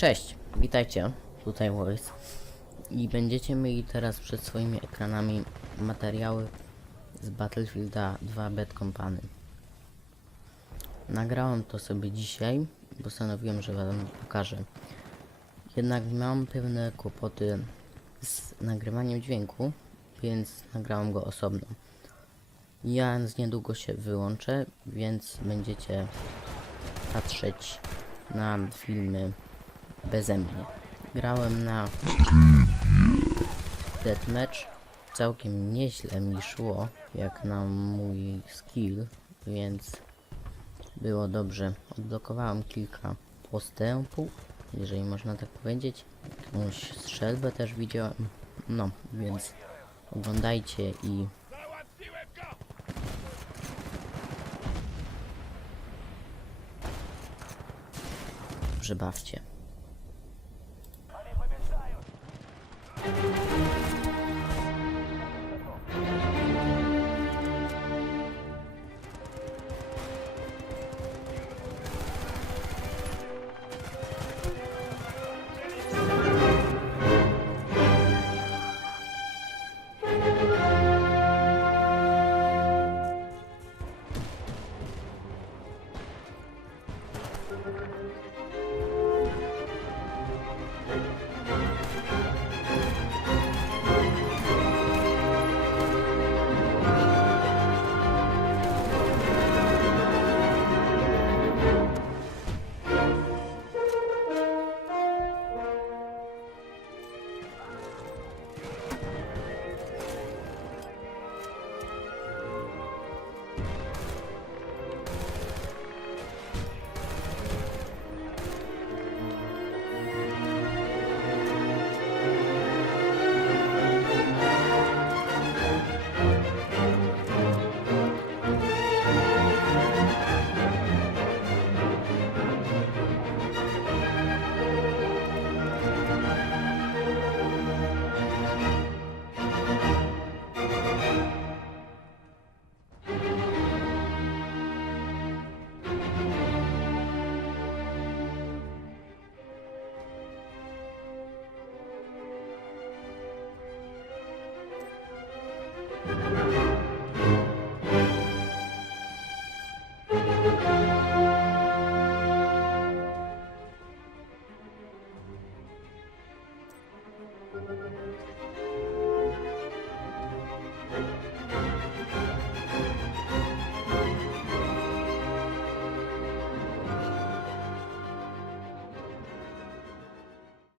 Cześć, witajcie, tutaj Voice i będziecie mieli teraz przed swoimi ekranami materiały z Battlefielda 2 Bad Company. Nagrałem to sobie dzisiaj, postanowiłem, że wam pokażę. Jednak mam pewne kłopoty z nagrywaniem dźwięku, więc nagrałem go osobno. Ja z niedługo się wyłączę, więc będziecie patrzeć na filmy beze mnie. Grałem na Deathmatch. Całkiem nieźle mi szło, jak na mój skill, więc było dobrze. Odblokowałem kilka postępów, jeżeli można tak powiedzieć. Jakąś strzelbę też widziałem. No, więc oglądajcie i przebawcie.